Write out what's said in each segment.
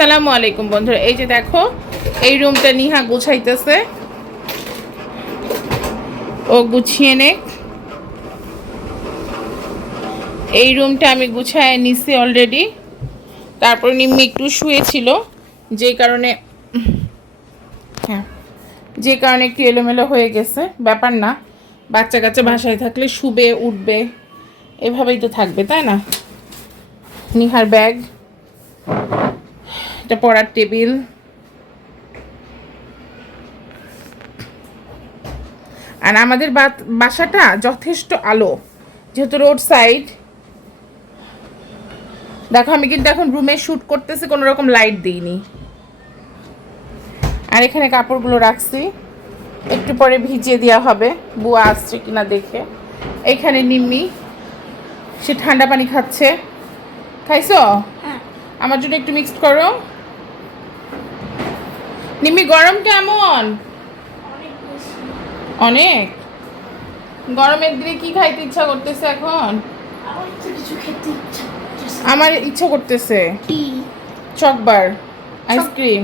আসসালামু আলাইকুম বন্ধুরা, এই যে দেখো এই রুমটা নিহা গুছাইতেছে। ও গুছিয়ে নে। এই রুমটা আমি গুছায় নিছি অলরেডি। তারপর নিম্মি একটু শুয়েছিল, যে কারণে একটু এলোমেলো হয়ে গেছে। ব্যাপার না, বাচ্চা কাচ্চা বাসায় থাকলে শুবে উঠবে, এভাবেই তো থাকবে, তাই না? নিহার ব্যাগ, এটা পড়ার টেবিল, আর আমাদের বাসাটা যথেষ্ট আলো, যেহেতু রোড সাইড। দেখো আমি কিন্তু এখন রুমে শ্যুট করতেছি, কোনো রকম লাইট দিইনি। আর এখানে কাপড়গুলো রাখছি, একটু পরে ভিজিয়ে দেওয়া হবে, বুয়া আসছে কিনা দেখে। এখানে নিম্মি, সে ঠান্ডা পানি খাচ্ছে। খাইছো? আমার জন্য একটু মিক্সড করো। নিম্মি, গরম কেমন? অনেক। গরমের দিনে কি খাইতে ইচ্ছা করতেছে এখন? আমার ইচ্ছা করতেছে চকবার, আইসক্রিম।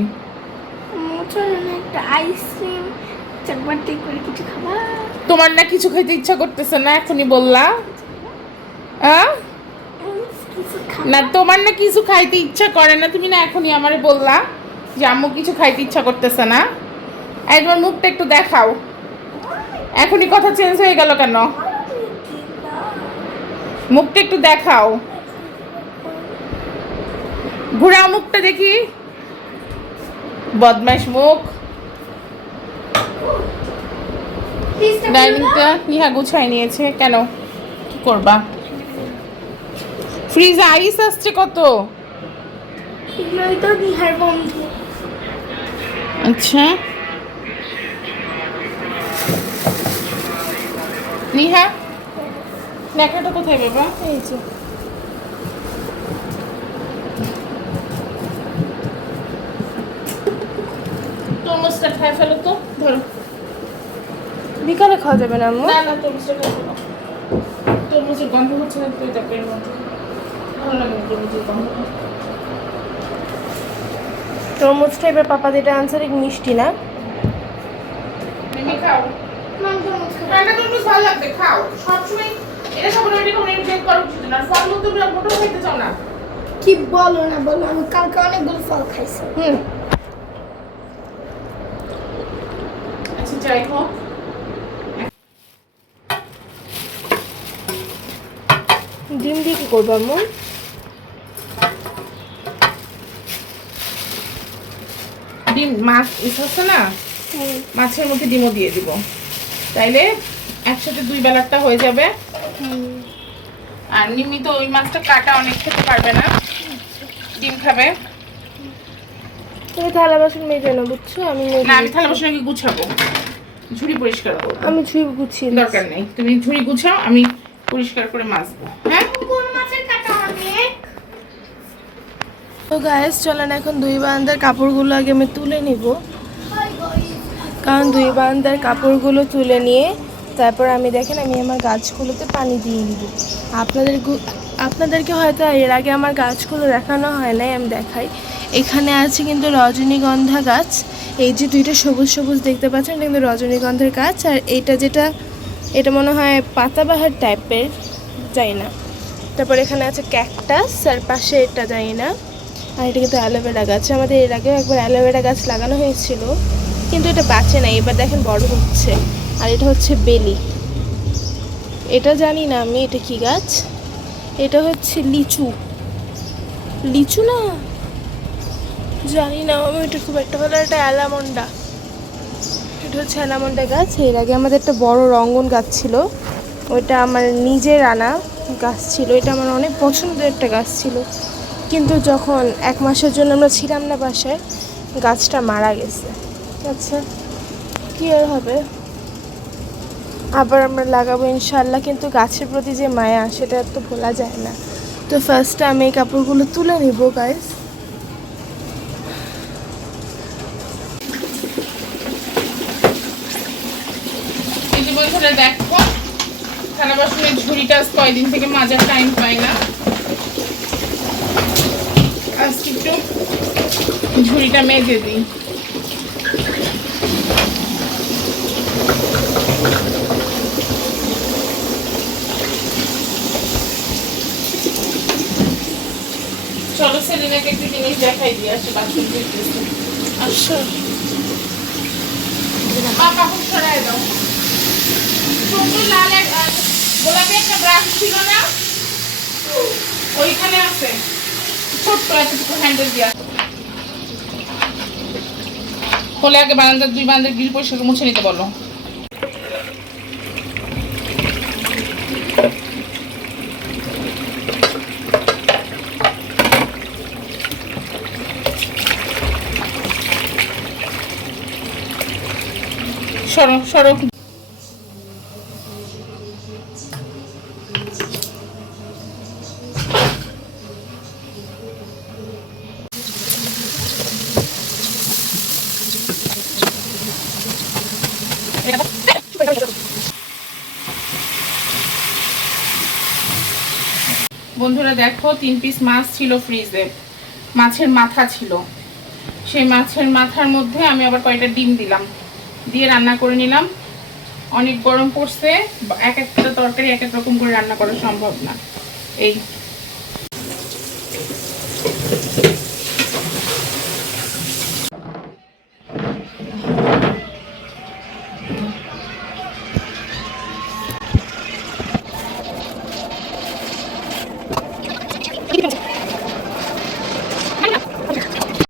তোমার না কিছু খাইতে ইচ্ছা করতেছে না? এখনই বললা না, তোমার না কিছু খাইতে ইচ্ছা করে না, তুমি না এখনই আমারে বললা যে আম্মু কিছু খাইতে ইচ্ছা করতেছে না। এই তোমার মুখটা একটু দেখাও। এখনই কথা চেঞ্জ হয়ে গেল কেন? মুখটা একটু দেখাও, ঘুরাও মুখটা দেখি। বদমাইশ মুখ। ডাইনিংটা নিহা গুছাই নিয়েছে। কেন, কি করবা? ফ্রিজে আইস আসছে কত। আচ্ছা নিহা, ন্যাকড়াটা কোথায় বাবা? এই যে। তরমুজটা খায় ফেলো তো, ধরো। বিকালে খাওয়া যাবে না আম্মু? না না, তরমুজটা খায় ফেলো। তরমুজের গন্ধ হচ্ছে না তো, এটা পেয়ের মধ্যে ভালো লাগে না তরমুজের গন্ধ। তরমুজ টাইপের পাপা যেটা আনসার মিষ্টি না? মিমি খাও। ঠান্ডা তরমুজ ভালো লাগবে, খাও। সবসময় এটা সব রিকমেন্ড করা উচিত না। ফল তো তোমরা মোটো খেতে চাও না। কি বলো না বলো, আমি কালকে অনেকগুলো ফল খাইছি। আচ্ছা যাই হোক, ডিম দিয়ে কি করবো আম্মু? ডিম মাছ হচ্ছে না, মাছের মধ্যে ডিমও দিয়ে দিব, তাইলে একসাথে দুই বেলাটা হয়ে যাবে। আর নিম্মি তো ওই মাছটা কাটা অনেক খেতে পারবে না, ডিম খাবে। তুমি থালা বাসন মেজে না, বুঝছো? আমি না, আমি থালা বাসন আগে গুছাবো, ঝুড়ি পরিষ্কার করবো। আমি ঝুড়ি গুছিয়ে দরকার নেই, তুমি ঝুড়ি গুছাও, আমি পরিষ্কার করে মাজবো। হ্যাঁ, কোন মাছের কাটা অনেক। তো গাইস চলেন এখন দুই বারান্দার কাপড়গুলো আগে আমি তুলে নিব, কারণ দুই বারান্দার কাপড়গুলো তুলে নিয়ে তারপর আমি দেখেন আমি আমার গাছগুলোতে পানি দিয়ে নিব। আপনাদেরকে হয়তো এর আগে আমার গাছগুলো দেখানো হয় নাই, আমি দেখাই। এখানে আছে কিন্তু রজনীগন্ধা গাছ, এই যে দুইটা সবুজ সবুজ দেখতে পাচ্ছেন, এটা কিন্তু রজনীগন্ধার গাছ। আর এটা মনে হয় পাতাবাহার টাইপের, যাই না। তারপর এখানে আছে ক্যাকটাস, আর পাশে এটা যাই না। আর এটা কিন্তু অ্যালোভেরা গাছ, আমাদের এর আগেও একবার অ্যালোভেরা গাছ লাগানো হয়েছিল, কিন্তু এটা বাঁচে না, এবার দেখেন বড় হচ্ছে। আর এটা হচ্ছে বেলি, এটা জানি না আমি এটা কি গাছ। এটা হচ্ছে লিচু, লিচু না জানি না আমি, এটা খুব একটা ভালো। এটা অ্যালামন্ডা, এটা হচ্ছে অ্যালামন্ডা গাছ। এর আগে আমাদের একটা বড় রঙ্গন গাছ ছিল, ওইটা আমার নিজের আনা গাছ ছিল, এটা আমার অনেক পছন্দের একটা গাছ ছিল, কিন্তু যখন 1 মাসের জন্য আমরা ছিলাম না বাসায়, গাছটা মারা গেছে। আচ্ছা কী আর হবে, আবার আমরা লাগাবো ইনশাল্লাহ, কিন্তু গাছের প্রতি যে মায়া সেটা তো ভোলা যায় না। তো ফার্স্টে আমি এই কাপড়গুলো তুলে নিব গাইস। এই যে বন্ধুরা দেখো, থালা বাসনের ঝুড়িটা কয়দিন থেকে মাজার টাইম পাই না, আজকে একটু ঝুড়িটা মেজে দিই। চলো সেলিনাকে একটু জিনিস দেখাই দিয়ে আসি বাথরুম দিতেছি। আচ্ছা মা কাপড় ছড়াই দাও। ছোট লাল গোলাপি একটা ব্রাশ ছিল না, ওইখানে আছে ছোট্ট এতটুকু হ্যান্ডেল দিয়া। হলে আগে বারান্দার 2 বারান্দার গ্রিল পরিষ্কার করে মুছে নিতে বলো। সরো সরো। বন্ধুরা দেখো 3 পিস মাছ ছিল ফ্রিজে, মাছের মাথা ছিল। সেই মাছের মাথার মধ্যে আমি আবার কয়টা ডিম দিলাম, দিয়ে রান্না করে নিলাম। অনেক গরম পড়ছে, এক একটা তরকারি এক এক রকম করে রান্না করা সম্ভব না। এই